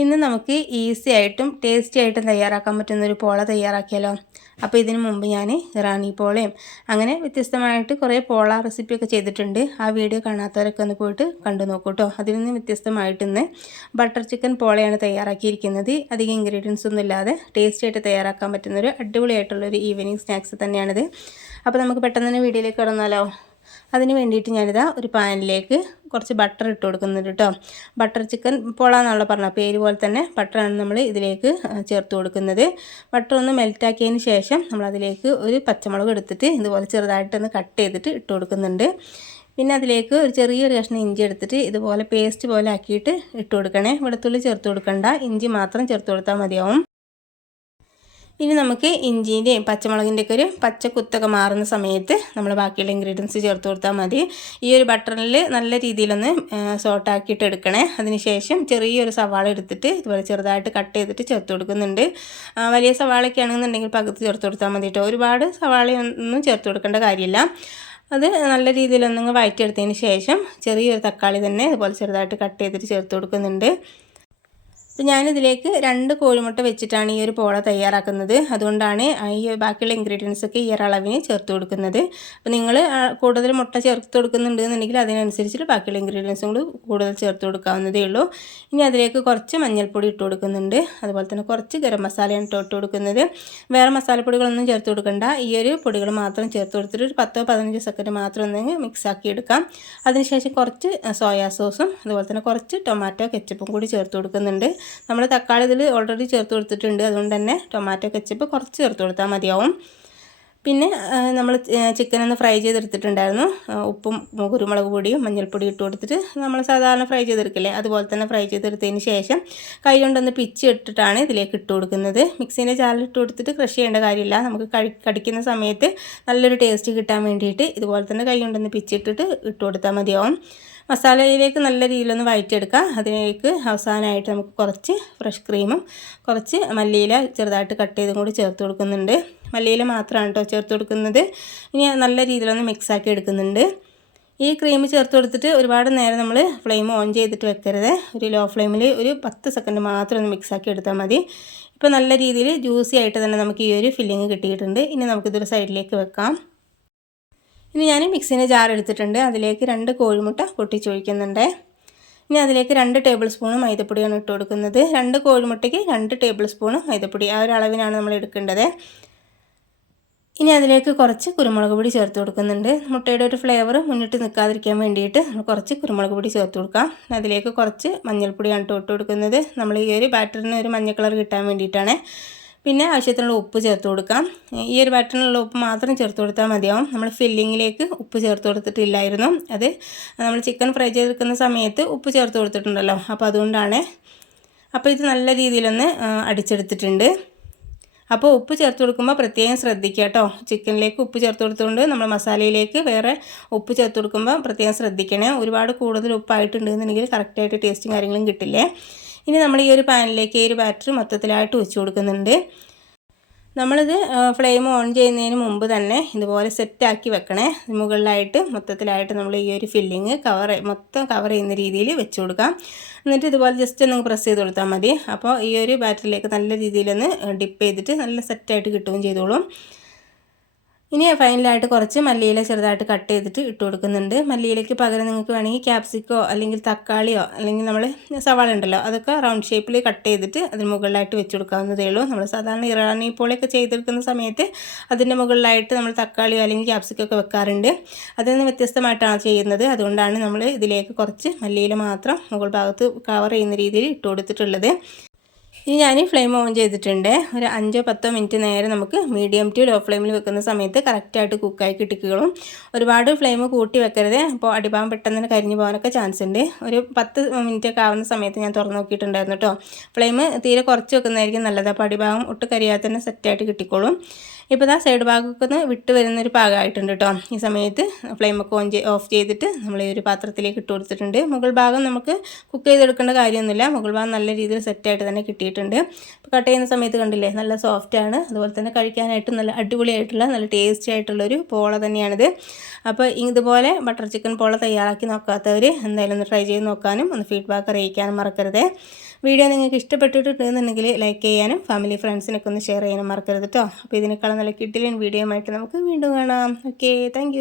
ഇന്ന് നമുക്ക് ഈസി ആയിട്ടും ടേസ്റ്റി ആയിട്ടും തയ്യാറാക്കാൻ പറ്റുന്നൊരു പോള തയ്യാറാക്കിയാലോ. അപ്പോൾ ഇതിനു മുമ്പ് ഞാൻ ഇറാനി പോളയും അങ്ങനെ വ്യത്യസ്തമായിട്ട് കുറേ പോള റെസിപ്പിയൊക്കെ ചെയ്തിട്ടുണ്ട്. ആ വീഡിയോ കാണാത്തവരൊക്കെ ഒന്ന് പോയിട്ട് കണ്ടു നോക്കൂ കേട്ടോ. അതിൽ നിന്ന് വ്യത്യസ്തമായിട്ട് ഇന്ന് ബട്ടർ ചിക്കൻ പോളയാണ് തയ്യാറാക്കിയിരിക്കുന്നത്. അധികം ഇൻഗ്രീഡിയൻസ് ഒന്നും ഇല്ലാതെ ടേസ്റ്റി ആയിട്ട് തയ്യാറാക്കാൻ പറ്റുന്നൊരു അടിപൊളിയായിട്ടുള്ളൊരു ഈവനിങ് സ്നാക്സ് തന്നെയാണിത്. അപ്പോൾ നമുക്ക് പെട്ടെന്ന് തന്നെ വീഡിയോയിലേക്ക് കടന്നാലോ. അതിന് വേണ്ടിയിട്ട് ഞാനിതാ ഒരു പാനിലേക്ക് കുറച്ച് ബട്ടർ ഇട്ട് കൊടുക്കുന്നുണ്ട് കേട്ടോ. ബട്ടർ ചിക്കൻ പോള എന്നുള്ള പറഞ്ഞ പേര് പോലെ തന്നെ ബട്ടറാണ് നമ്മൾ ഇതിലേക്ക് ചേർത്ത് കൊടുക്കുന്നത്. ബട്ടർ ഒന്ന് മെൽറ്റാക്കിയതിന് ശേഷം നമ്മളതിലേക്ക് ഒരു പച്ചമുളക് എടുത്തിട്ട് ഇതുപോലെ ചെറുതായിട്ടൊന്ന് കട്ട് ചെയ്തിട്ട് ഇട്ട് കൊടുക്കുന്നുണ്ട്. പിന്നെ അതിലേക്ക് ഒരു ചെറിയൊരു കഷ്ണം ഇഞ്ചി എടുത്തിട്ട് ഇതുപോലെ പേസ്റ്റ് പോലെ ആക്കിയിട്ട് ഇട്ട് കൊടുക്കണേ. വെളുത്തുള്ളി ചേർത്ത് കൊടുക്കണ്ട, ഇഞ്ചി മാത്രം ചേർത്ത് കൊടുത്താൽ മതിയാവും. ഇനി നമുക്ക് ഇഞ്ചിൻ്റെയും പച്ചമുളകിൻ്റെയൊക്കെ ഒരു പച്ച കുത്തൊക്കെ മാറുന്ന സമയത്ത് നമ്മൾ ബാക്കിയുള്ള ഇൻഗ്രീഡിയൻസ് ചേർത്ത് കൊടുത്താൽ മതി. ഈ ഒരു ബട്ടറിൽ നല്ല രീതിയിലൊന്ന് സോട്ടാക്കിയിട്ട് എടുക്കണേ. അതിനുശേഷം ചെറിയൊരു സവാള എടുത്തിട്ട് ഇതുപോലെ ചെറുതായിട്ട് കട്ട് ചെയ്തിട്ട് ചേർത്ത് കൊടുക്കുന്നുണ്ട്. വലിയ സവാളയൊക്കെ ആണെന്നുണ്ടെങ്കിൽ പകുതി ചേർത്ത് കൊടുത്താൽ മതി കേട്ടോ. ഒരുപാട് സവാളയൊന്നും ചേർത്ത് കൊടുക്കേണ്ട കാര്യമില്ല. അത് നല്ല രീതിയിലൊന്നങ്ങ് വഴറ്റിയെടുത്തതിന് ശേഷം ചെറിയൊരു തക്കാളി തന്നെ ഇതുപോലെ ചെറുതായിട്ട് കട്ട് ചെയ്തിട്ട് ചേർത്ത് കൊടുക്കുന്നുണ്ട്. അപ്പോൾ ഞാനിതിലേക്ക് 2 കോഴിമുട്ട വെച്ചിട്ടാണ് ഈ ഒരു പോള തയ്യാറാക്കുന്നത്. അതുകൊണ്ടാണ് ഈ ബാക്കിയുള്ള ഇൻഗ്രീഡിയൻസൊക്കെ ഈ ഒരു അളവിന് ചേർത്ത് കൊടുക്കുന്നത്. അപ്പോൾ നിങ്ങൾ കൂടുതൽ മുട്ട ചേർത്ത് കൊടുക്കുന്നുണ്ടെന്നുണ്ടെങ്കിൽ അതിനനുസരിച്ചിട്ട് ബാക്കിയുള്ള ഇൻഗ്രീഡിയൻസും കൂടി കൂടുതൽ ചേർത്ത് കൊടുക്കാവുന്നതേ ഉള്ളൂ. ഇനി അതിലേക്ക് കുറച്ച് മഞ്ഞൾപ്പൊടി ഇട്ട് കൊടുക്കുന്നുണ്ട്. അതുപോലെ തന്നെ കുറച്ച് ഗരം മസാലയാണ് ഇട്ട് കൊടുക്കുന്നത്. വേറെ മസാലപ്പൊടികളൊന്നും ചേർത്ത് കൊടുക്കണ്ട. ഈ ഒരു പൊടികൾ മാത്രം ചേർത്ത് കൊടുത്തിട്ട് ഒരു 10-15 സെക്കൻഡ് മാത്രം ഒന്ന് മിക്സ് ആക്കി എടുക്കാം. അതിനുശേഷം കുറച്ച് സോയാ സോസും അതുപോലെ തന്നെ കുറച്ച് ടൊമാറ്റോ കെച്ചപ്പും കൂടി ചേർത്ത് കൊടുക്കുന്നുണ്ട്. നമ്മൾ തക്കാളി ഇതിൽ ഓൾറെഡി ചേർത്ത് കൊടുത്തിട്ടുണ്ട്. അതുകൊണ്ട് തന്നെ ടൊമാറ്റോ കെച്ചപ്പ് കുറച്ച് ചേർത്ത് കൊടുത്താൽ മതിയാവും. പിന്നെ നമ്മൾ ചിക്കൻ ഒന്ന് ഫ്രൈ ചെയ്തെടുത്തിട്ടുണ്ടായിരുന്നു. ഉപ്പും കുരുമുളക് പൊടിയും മഞ്ഞൾപ്പൊടി ഇട്ട് കൊടുത്തിട്ട് നമ്മൾ സാധാരണ ഫ്രൈ ചെയ്തെടുക്കില്ലേ, അതുപോലെ തന്നെ ഫ്രൈ ചെയ്തെടുത്തതിന് ശേഷം കൈ കൊണ്ടൊന്ന് പിച്ച് ഇട്ടിട്ടാണ് ഇതിലേക്ക് ഇട്ട് കൊടുക്കുന്നത്. മിക്സീൻ്റെ ജാറിൽ ഇട്ട് കൊടുത്തിട്ട് ക്രഷ് ചെയ്യേണ്ട കാര്യമില്ല. നമുക്ക് കടിക്കുന്ന സമയത്ത് നല്ലൊരു ടേസ്റ്റ് കിട്ടാൻ വേണ്ടിയിട്ട് ഇതുപോലെ തന്നെ കൈ കൊണ്ടൊന്ന് പിച്ചിട്ടിട്ട് ഇട്ട് കൊടുത്താൽ മതിയാവും. മസാലയിലേക്ക് നല്ല രീതിയിലൊന്ന് വഴറ്റിയെടുക്കുക. അതിലേക്ക് അവസാനമായിട്ട് നമുക്ക് കുറച്ച് ഫ്രഷ് ക്രീമും കുറച്ച് മല്ലിയില ചെറുതായിട്ട് കട്ട് ചെയ്തും കൂടി ചേർത്ത് കൊടുക്കുന്നുണ്ട്. മല്ലിയില മാത്രമാണ് കേട്ടോ ചേർത്ത് കൊടുക്കുന്നത്. ഇനി നല്ല രീതിയിലൊന്ന് മിക്സാക്കി എടുക്കുന്നുണ്ട്. ഈ ക്രീം ചേർത്ത് കൊടുത്തിട്ട് ഒരുപാട് നേരം നമ്മൾ ഫ്ലെയിം ഓൺ ചെയ്തിട്ട് വെക്കരുത്. ഒരു ലോ ഫ്ലെയിമിൽ ഒരു 10 സെക്കൻഡ് മാത്രം ഒന്ന് മിക്സാക്കി എടുത്താൽ മതി. ഇപ്പോൾ നല്ല രീതിയിൽ ജ്യൂസി ആയിട്ട് തന്നെ നമുക്ക് ഈ ഒരു ഫില്ലിങ് കിട്ടിയിട്ടുണ്ട്. ഇനി നമുക്കിതൊരു സൈഡിലേക്ക് വെക്കാം. ഇനി ഞാൻ മിക്സിൻ്റെ ജാർ എടുത്തിട്ടുണ്ട്. അതിലേക്ക് 2 കോഴിമുട്ട പൊട്ടിച്ചൊഴിക്കുന്നുണ്ട്. ഇനി അതിലേക്ക് 2 ടേബിൾ സ്പൂൺ മൈദപ്പൊടിയാണ് ഇട്ട് കൊടുക്കുന്നത്. 2 കോഴിമുട്ടയ്ക്ക് 2 ടേബിൾ സ്പൂൺ മൈദപ്പൊടി, ആ ഒരു അളവിനാണ് നമ്മൾ എടുക്കേണ്ടത്. ഇനി അതിലേക്ക് കുറച്ച് കുരുമുളക് പൊടി ചേർത്ത് കൊടുക്കുന്നുണ്ട്. മുട്ടയുടെ ഒരു ഫ്ലേവർ മുന്നിട്ട് നിൽക്കാതിരിക്കാൻ വേണ്ടിയിട്ട് കുറച്ച് കുരുമുളക് പൊടി ചേർത്ത് കൊടുക്കാം. അതിലേക്ക് കുറച്ച് മഞ്ഞൾപ്പൊടിയാണ് ഇട്ട് കൊടുക്കുന്നത്. നമ്മൾ ഈ ഒരു ബാറ്ററിന് ഒരു മഞ്ഞ കളർ കിട്ടാൻ വേണ്ടിയിട്ടാണ്. പിന്നെ ആവശ്യത്തിനുള്ള ഉപ്പ് ചേർത്ത് കൊടുക്കാം. ഈ ഒരു ബാറ്ററിനുള്ള ഉപ്പ് മാത്രം ചേർത്ത് കൊടുത്താൽ മതിയാവും. നമ്മൾ ഫില്ലിങ്ങിലേക്ക് ഉപ്പ് ചേർത്ത് കൊടുത്തിട്ടില്ലായിരുന്നു. അത് നമ്മൾ ചിക്കൻ ഫ്രൈ ചെയ്തെടുക്കുന്ന സമയത്ത് ഉപ്പ് ചേർത്ത് കൊടുത്തിട്ടുണ്ടല്ലോ, അപ്പോൾ അതുകൊണ്ടാണ്. അപ്പോൾ ഇത് നല്ല രീതിയിലൊന്ന് അടിച്ചെടുത്തിട്ടുണ്ട്. അപ്പോൾ ഉപ്പ് ചേർത്ത് കൊടുക്കുമ്പോൾ പ്രത്യേകം ശ്രദ്ധിക്കുക കേട്ടോ. ചിക്കനിലേക്ക് ഉപ്പ് ചേർത്ത് കൊടുത്തുകൊണ്ട് നമ്മൾ മസാലയിലേക്ക് വേറെ ഉപ്പ് ചേർത്ത് കൊടുക്കുമ്പോൾ പ്രത്യേകം ശ്രദ്ധിക്കണേ. ഒരുപാട് കൂടുതൽ ഉപ്പായിട്ടുണ്ടെന്നുണ്ടെങ്കിൽ കറക്റ്റായിട്ട് ടേസ്റ്റും കാര്യങ്ങളും കിട്ടില്ലേ. ഇനി നമ്മൾ ഈ ഒരു പാനിലേക്ക് ഈ ഒരു ബാറ്റർ മൊത്തത്തിലായിട്ട് വെച്ച് കൊടുക്കുന്നുണ്ട്. നമ്മളിത് ഫ്ലെയിം ഓൺ ചെയ്യുന്നതിന് മുമ്പ് തന്നെ ഇതുപോലെ സെറ്റാക്കി വെക്കണേ. മുകളിലായിട്ട് മൊത്തത്തിലായിട്ട് നമ്മൾ ഈ ഒരു ഫില്ലിങ് മൊത്തം കവർ ചെയ്യുന്ന രീതിയിൽ വെച്ച് കൊടുക്കാം. എന്നിട്ട് ഇതുപോലെ ജസ്റ്റ് ഒന്ന് പ്രസ് ചെയ്ത് കൊടുത്താൽ മതി. അപ്പോൾ ഈ ഒരു ബാറ്ററിലേക്ക് നല്ല രീതിയിലൊന്ന് ഡിപ്പ് ചെയ്തിട്ട് നല്ല സെറ്റായിട്ട് കിട്ടുകയും ചെയ്തോളും. ഇനി ഫൈനലായിട്ട് കുറച്ച് മല്ലിയില ചെറുതായിട്ട് കട്ട് ചെയ്തിട്ട് ഇട്ട് കൊടുക്കുന്നുണ്ട്. മല്ലിയിലയ്ക്ക് പകരം നിങ്ങൾക്ക് വേണമെങ്കിൽ ക്യാപ്സിക്കോ അല്ലെങ്കിൽ തക്കാളിയോ അല്ലെങ്കിൽ നമ്മൾ സവാള ഉണ്ടല്ലോ അതൊക്കെ റൗണ്ട് ഷേപ്പിൽ കട്ട് ചെയ്തിട്ട് അതിന് മുകളിലായിട്ട് വെച്ച് കൊടുക്കാവുന്നതേ ഉള്ളൂ. നമ്മൾ സാധാരണ ഇറാനി പോളയൊക്കെ ചെയ്തെടുക്കുന്ന സമയത്ത് അതിൻ്റെ മുകളിലായിട്ട് നമ്മൾ തക്കാളിയോ അല്ലെങ്കിൽ ക്യാപ്സിക്കോ ഒക്കെ വെക്കാറുണ്ട്. അതിൽ നിന്ന് വ്യത്യസ്തമായിട്ടാണ് ചെയ്യുന്നത്. അതുകൊണ്ടാണ് നമ്മൾ ഇതിലേക്ക് കുറച്ച് മല്ലിയില മാത്രം മുകൾ ഭാഗത്ത് കവർ ചെയ്യുന്ന രീതിയിൽ ഇട്ട് കൊടുത്തിട്ടുള്ളത്. ഇനി ഞാൻ ഫ്ലെയിം ഓൺ ചെയ്തിട്ടുണ്ട്. ഒരു 5-10 മിനിറ്റ് നേരം നമുക്ക് മീഡിയം ടു ലോ ഫ്ലെയിമിൽ വെക്കുന്ന സമയത്ത് കറക്റ്റായിട്ട് കുക്കായി കിട്ടിക്കോളും. ഒരുപാട് ഫ്ലെയിം കൂട്ടി വെക്കരുത്. അപ്പോൾ അടിഭാഗം പെട്ടെന്ന് തന്നെ കരിഞ്ഞു പോകാനൊക്കെ ചാൻസ് ഉണ്ട്. ഒരു 10 മിനിറ്റൊക്കെ ആവുന്ന സമയത്ത് ഞാൻ തുറന്ന് നോക്കിയിട്ടുണ്ടായിരുന്നു കേട്ടോ. ഫ്ലെയിം തീരെ കുറച്ച് വെക്കുന്നതായിരിക്കും നല്ലത്. അപ്പോൾ അടിഭാഗം ഒട്ട് കരിയാതെ തന്നെ സെറ്റായിട്ട് കിട്ടിക്കോളും. ഇപ്പോൾ ഇതാ സൈഡ് ഭാഗമൊക്കെ ഒന്ന് വിട്ട് വരുന്നൊരു പാകമായിട്ടുണ്ട് കേട്ടോ. ഈ സമയത്ത് ഫ്ലെയിമൊക്കെ ഓഫ് ചെയ്തിട്ട് നമ്മൾ ഈ ഒരു പാത്രത്തിലേക്ക് ഇട്ട് കൊടുത്തിട്ടുണ്ട്. മുകൾ ഭാഗം നമുക്ക് കുക്ക് ചെയ്തെടുക്കേണ്ട കാര്യമൊന്നുമില്ല. മുകൾ ഭാഗം നല്ല രീതിയിൽ സെറ്റായിട്ട് തന്നെ കിട്ടിയിട്ടുണ്ട്. ഇപ്പോൾ കട്ട് ചെയ്യുന്ന സമയത്ത് കണ്ടില്ലേ നല്ല സോഫ്റ്റാണ്. അതുപോലെ തന്നെ കഴിക്കാനായിട്ട് നല്ല അടിപൊളിയായിട്ടുള്ള നല്ല ടേസ്റ്റി ആയിട്ടുള്ളൊരു പോള തന്നെയാണിത്. അപ്പോൾ ഇതുപോലെ ബട്ടർ ചിക്കൻ പോള തയ്യാറാക്കി നോക്കാത്തവർ എന്തായാലും ഒന്ന് ട്രൈ ചെയ്ത് നോക്കാനും ഒന്ന് ഫീഡ്ബാക്ക് അറിയിക്കാനും മറക്കരുത്. വീഡിയോ നിങ്ങൾക്ക് ഇഷ്ടപ്പെട്ടിട്ടുണ്ടെന്നുണ്ടെങ്കിൽ ലൈക്ക് ചെയ്യാനും ഫാമിലി ഫ്രണ്ട്സിനൊക്കെ ഒന്ന് ഷെയർ ചെയ്യാനും മറക്കരുത് കേട്ടോ. അപ്പോൾ ഇതിനേക്കാളും നല്ല കിട്ടില്ല വീഡിയോ ആയിട്ട് നമുക്ക് വീണ്ടും കാണാം. Okay, thank